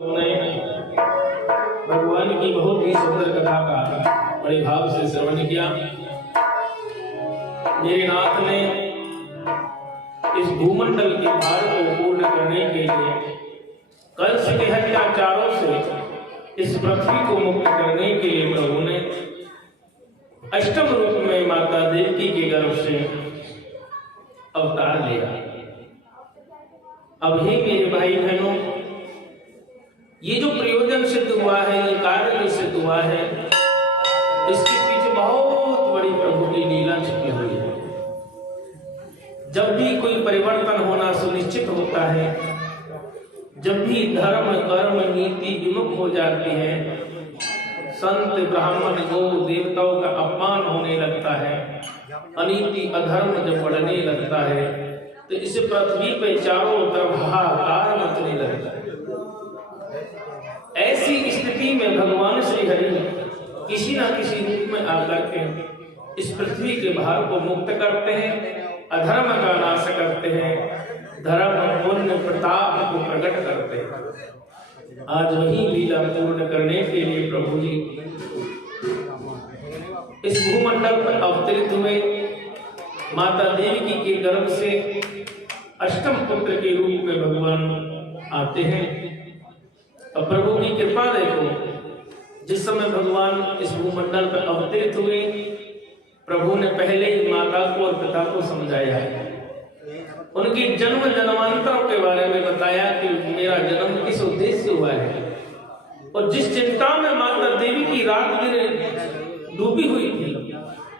उन्होंने भगवान की बहुत ही सुंदर कथा का बड़े भाव से श्रवण किया। मेरे नाथ ने इस भूमंडल के भार को पूर्ण करने के लिए कंस के अत्याचारों से इस पृथ्वी को मुक्त करने के लिए प्रभु ने अष्टम रूप में माता देवकी के गर्भ से अवतार लिया। अब ही मेरे भाई बहनों, ये जो प्रयोजन सिद्ध हुआ है, ये कार्य जो सिद्ध हुआ है, इसके पीछे बहुत बड़ी प्रभु की लीला छिपी हुई है। जब भी कोई परिवर्तन होना सुनिश्चित होता है, जब भी धर्म कर्म नीति विमुख हो जाती है, संत ब्राह्मण गौ देवताओं का अपमान होने लगता है, अनीति अधर्म जब बढ़ने लगता है, तो इस पृथ्वी पे चारों तरफ हाहाकार मचने लगता है। ऐसी स्थिति में भगवान श्री हरि किसी न किसी रूप में आकर के इस पृथ्वी के भार को मुक्त करते हैं, अधर्म का नाश करते हैं, धर्म पुण्य प्रताप को प्रकट करते हैं। आज वही लीला पूर्ण करने के लिए प्रभु जी इस भूमंडल पर अवतरित हुए। माता देवकी के गर्भ से अष्टम पुत्र के रूप में भगवान आते हैं। अब प्रभु की कृपा देखो, जिस समय भगवान इस भूमंडल पर अवतरित हुए, प्रभु ने पहले ही माता को और पिता को समझाया है, उनकी जन्म जन्मांतरों के बारे में बताया कि मेरा जन्म किस उद्देश्य से हुआ है। और जिस चिंता में माता देवी की रात दिन डूबी हुई थी,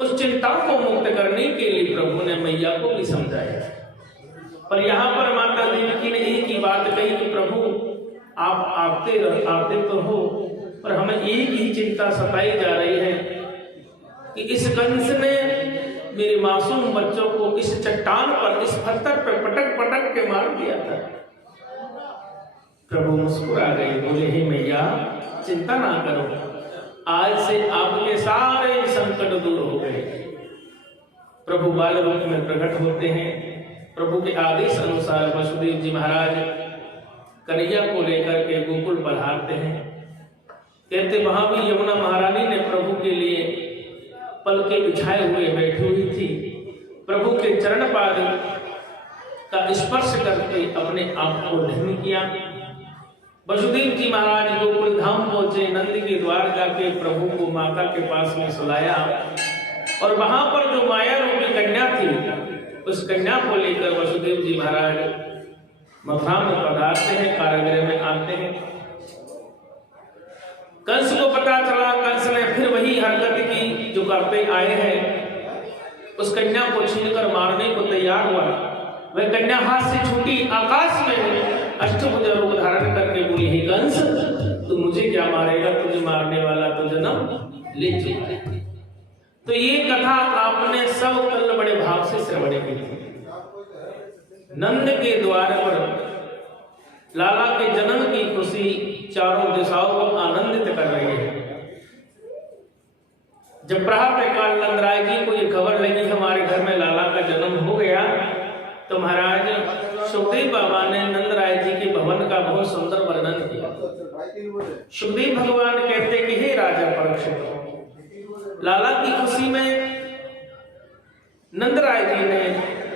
उस चिंता को मुक्त करने के लिए प्रभु ने मैया को भी समझाया। पर यहाँ पर माता देवी ने एक ही बात कही कि प्रभु आप आते तो हो, पर हमें एक ही चिंता सताई जा रही है कि इस कंस ने मेरे मासूम बच्चों को इस चट्टान पर, इस पत्थर पर पटक पटक के मार दिया था। प्रभु मुस्कुरा गए, बोले हे मैया चिंता ना करो, आज से आपके सारे संकट दूर हो गए। प्रभु बाल रूप में प्रकट होते हैं। प्रभु के आदेश अनुसार वसुदेव जी महाराज कन्हैया को लेकर के गोकुल पधारते हैं। कहते वहां भी यमुना महारानी ने प्रभु के लिए पलके बिछाए हुए बैठी हुई थी। प्रभु के चरण पाद का स्पर्श करके अपने आप को धन्य किया। वसुदेव जी महाराज गोकुल धाम पहुंचे, नंद के द्वार जाके प्रभु को माता के पास में सुलाया और वहां पर जो माया रूपी कन्या थी, उस कन्या को लेकर वसुदेव जी महाराज मथुरा में पधारते हैं, कारागृह में आते हैं। कंस को पता चला, कंस ने फिर वही हरकत की जो करते आए हैं, उस कन्या को छीनकर मारने को तैयार हुआ। वह कन्या हाथ से छूटी, आकाश में अष्टभुज रूप धारण करके बोली, हे कंस तू मुझे क्या मारेगा, तुझे मारने वाला तो जन्म ले चुका। तो ये कथा आपने सब कल बड़े भाव से श्रवण की थी। नंद के द्वार पर लाला के जन्म की खुशी चारों दिशाओं को आनंदित कर रही है। जब प्रातः काल नंदराय जी को ये खबर लगी हमारे घर में लाला का जन्म हो गया, तो महाराज सुखदेव बाबा ने नंदराय जी के भवन का बहुत सुंदर वर्णन किया। सुखदेव भगवान कहते कि हे राजा परीक्षित, लाला की खुशी में नंदराय जी ने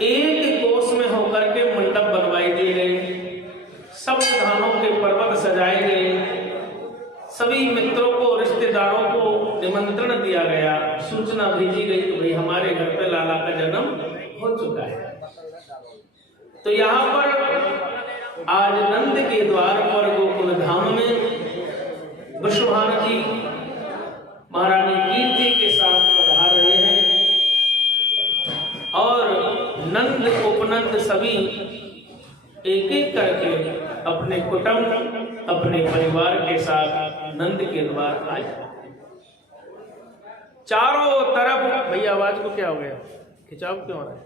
एक कोस में होकर के मंडप बनवाई दिए गए, सब धामों के पर्वत सजाए गए, सभी मित्रों को रिश्तेदारों को निमंत्रण दिया गया, सूचना भेजी गई कि भाई हमारे घर पे लाला का जन्म हो चुका है। तो यहाँ पर आज नंद के द्वार पर गोकुल धाम में वृषभानु जी महारानी कीर्ति के साथ पधार रहे हैं और नंद उपनंद सभी एक एक करके अपने कुटुंब अपने परिवार के साथ नंद के द्वार आए। चारों तरफ, भैया आवाज को क्या हो गया, खिंचाव क्यों हो रहा है?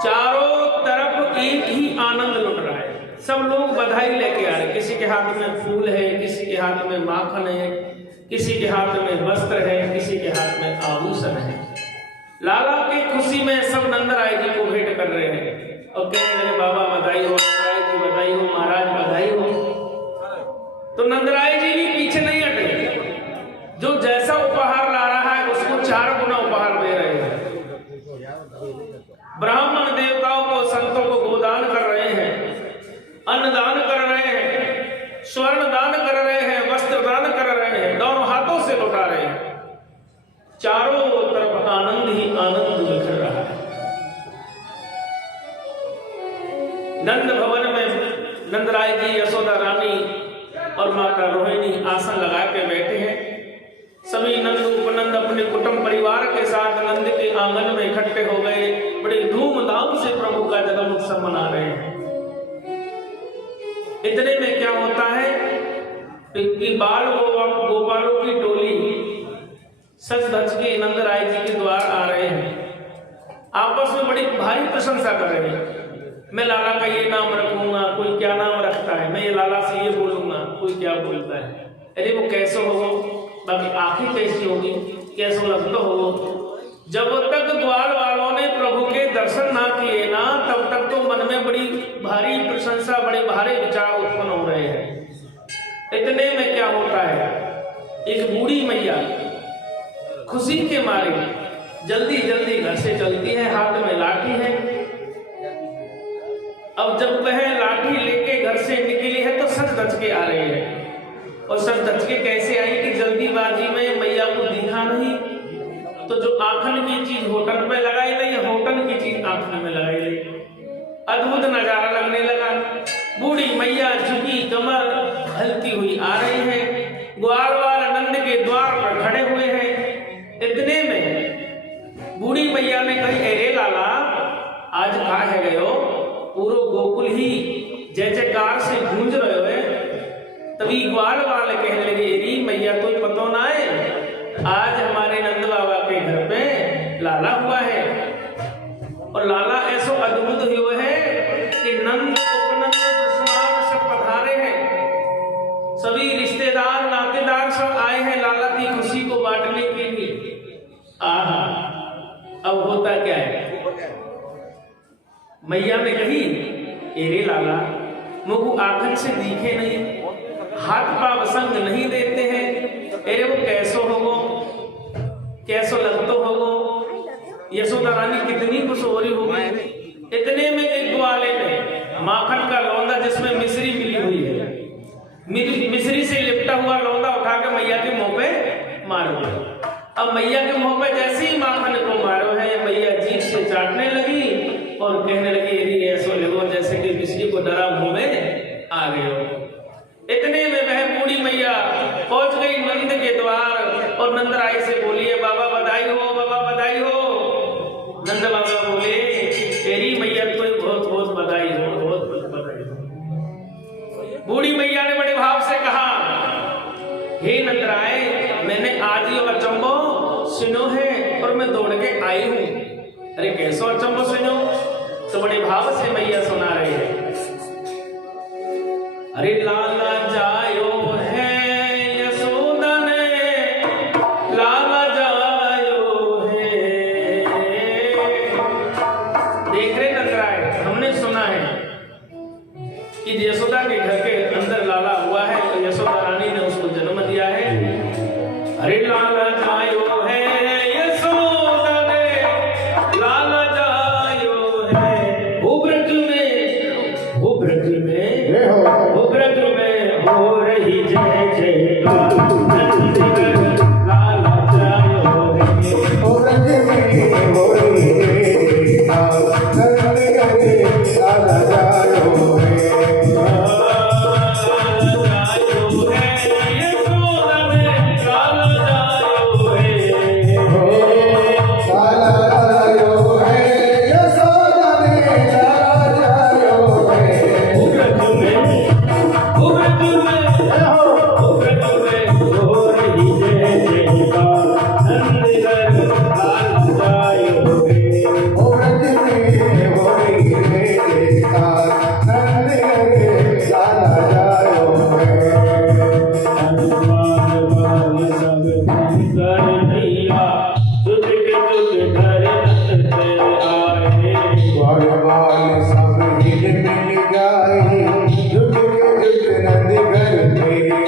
चारों तरफ एक ही आनंद लुट रहा है। सब लोग बधाई लेके आ रहे, किसी के हाथ में फूल है, किसी के हाथ में माखन है, किसी के हाथ में वस्त्र है, किसी के हाथ में आभूषण है। लाला की खुशी में सब नंदराय जी को भेंट कर रहे हैं और कहने लगे बाबा बधाई हो, नंदराय जी बधाई हो, महाराज बधाई हो। तो नंदराय जी भी पीछे नहीं हटे, जो जैसा उपहार ला रहा है उसको 4 गुना उपहार दे रहे हैं। ब्राह्मण देवताओं को, संतों को गोदान कर रहे हैं, अन्नदान कर रहे हैं, स्वर्ण दान कर रहे हैं, वस्त्र दान कर रहे हैं, दोनों हाथों से लौटा रहे हैं। चारों तरफ आनंद ही आनंद बिखर रहा है। नंद भवन में नंदराय जी, यशोदा रानी और माता रोहिणी आसन लगा के बैठे हैं। सभी नंद उपनंद अपने कुटुंब परिवार के साथ नंद के आंगन में इकट्ठे हो गए। बड़े धूमधाम से प्रभु का जन्म उत्सव मना रहे हैं। इतने में क्या होता है कि बाल गोपालों की टोली सज धज के नंदराय जी के द्वार आ रहे हैं। आपस में बड़ी भारी प्रशंसा कर रहे हैं। मैं लाला का ये नाम रखूंगा, कोई क्या नाम रखता है, मैं ये लाला से ये बोलूंगा, कोई क्या बोलता है, अरे वो कैसे होगा, बाकी आंखें कैसी होगी, कैसे लगता होगा। जब तक द्वार वालों ने प्रभु के दर्शन ना किए ना, तब तक तो मन में बड़ी भारी प्रशंसा, बड़े भारी विचार उत्पन्न हो रहे हैं। इतने में क्या होता है, एक बूढ़ी मैया खुशी के मारे जल्दी जल्दी घर से चलती है, हाथ में लाठी है। अब जब वह लाठी लेके घर से निकली है तो सच धज के आ रही है। और सच धज के कैसे आई कि जल्दीबाजी में मैया को दिखा नहीं, तो जो आखन की चीज होटल पे लगाई गई, होटल की चीज आखन में लगाई गई। अद्भुत नजारा लगने लगा। बूढ़ी मैया झुकी कमर हल्की हुई आ रही है। ग्वाल वाल नंद के द्वार पर खड़े हुए हैं। इतने में बूढ़ी मैया ने कही, अरे लाला आज कहा है गयो, पूरा गोकुल ही जय जयकार से गूंज रहे हो। तभी ग्वाल वाले कहने लगे, अरे मैया तो पता ना है, आज हमारे नंद बाबा के घर पे लाला हुआ है। और लाला ऐसा अद्भुत हुआ है कि नंद उपनंद दुश्मन सब पधारे हैं। सभी रिश्तेदार नातेदार सब आए हैं लाला की खुशी को बांटने के लिए। आहा, अब होता क्या है, मैया ने कही, एरे लाला मुझको आंखन से दिखे नहीं, हाथ पाव संग नहीं देते हैं, अरे वो कैसो होगो, कैसो लगतो होगो। यशोदा रानी कितनी खुश हो रही होगी। इतने में एक ग्वाले ने माखन का लौंदा जिसमें मिश्री मिली हुई है, मिश्री से लिपटा हुआ लौंदा उठा के मैया के मुंह पे मारो। अब मैया के मुंह पे जैसे ही माखन को मारो है, मैया जीभ से चाटने लगी और कहने लगी, अरे ऐसो लगो जैसे कि मिश्री को डरा मुंह में आ गए हो। इतने में वह बूढ़ी मैया पहुंच गई नंद के द्वार और नंदराय से बोली, बाबा बधाई हो, बाबा बधाई हो। नंद बाबा बोले, तेरी मैया को बहुत बहुत बधाई हो, बहुत बहुत बधाई हो। बूढ़ी मैया ने बड़े भाव से कहा, हे नंदराय, मैंने आज ही अचंबो सुनो है और मैं दौड़ के आई हूँ। अरे कैसो अचंबो सुनो, तो बड़े भाव से मैया सुना रहे हैं। अरे लाला जायो है यशोदा ने, लाला जायो है। देख रहे नंदराय, हमने सुना है कि यशोदा के घर के अंदर लाला हुआ है, तो यशोदा रानी ने उसको जन्म दिया है। अरे लाला जायो है यशोदा ने, लाला जायो है। वो ब्रज में, वो ब्रज में, वो ब्रज में हो रही जय जयकार, नंदगढ़ लाला जायो है। वो ब्रज में हो रही जय जयकार, नंदगढ़ लाला जायो है। सब हिल मिल गाए, जुट जुट नंदगढ़ मेरी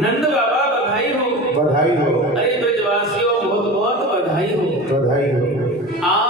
नंद बाबा बधाई हो। बधाई हो, अरे ब्रजवासियों बहुत बहुत बधाई हो। बधाई हो। आज